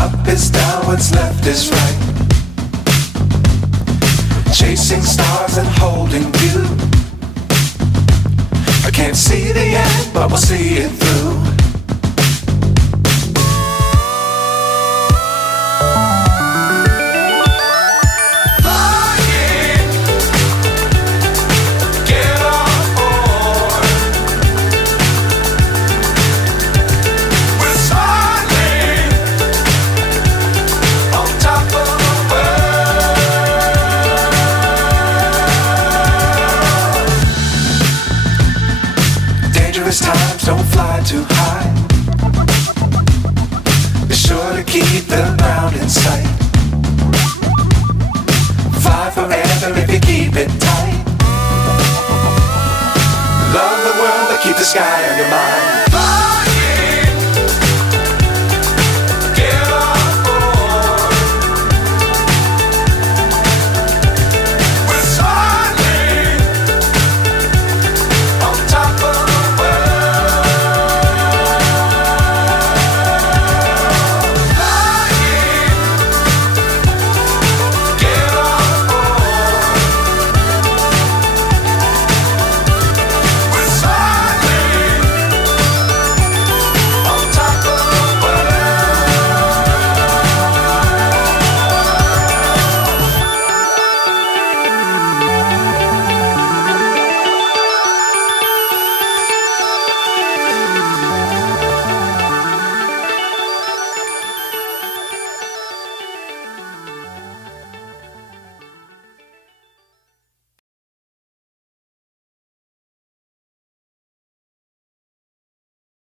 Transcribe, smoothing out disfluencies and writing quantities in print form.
Up is down, what's left is right. Chasing stars and holding you. I can't see the end, but we'll see it through. Times don't fly too high. Be sure to keep the ground in sight. Fly forever if you keep it tight. Love the world but keep the sky on your mind.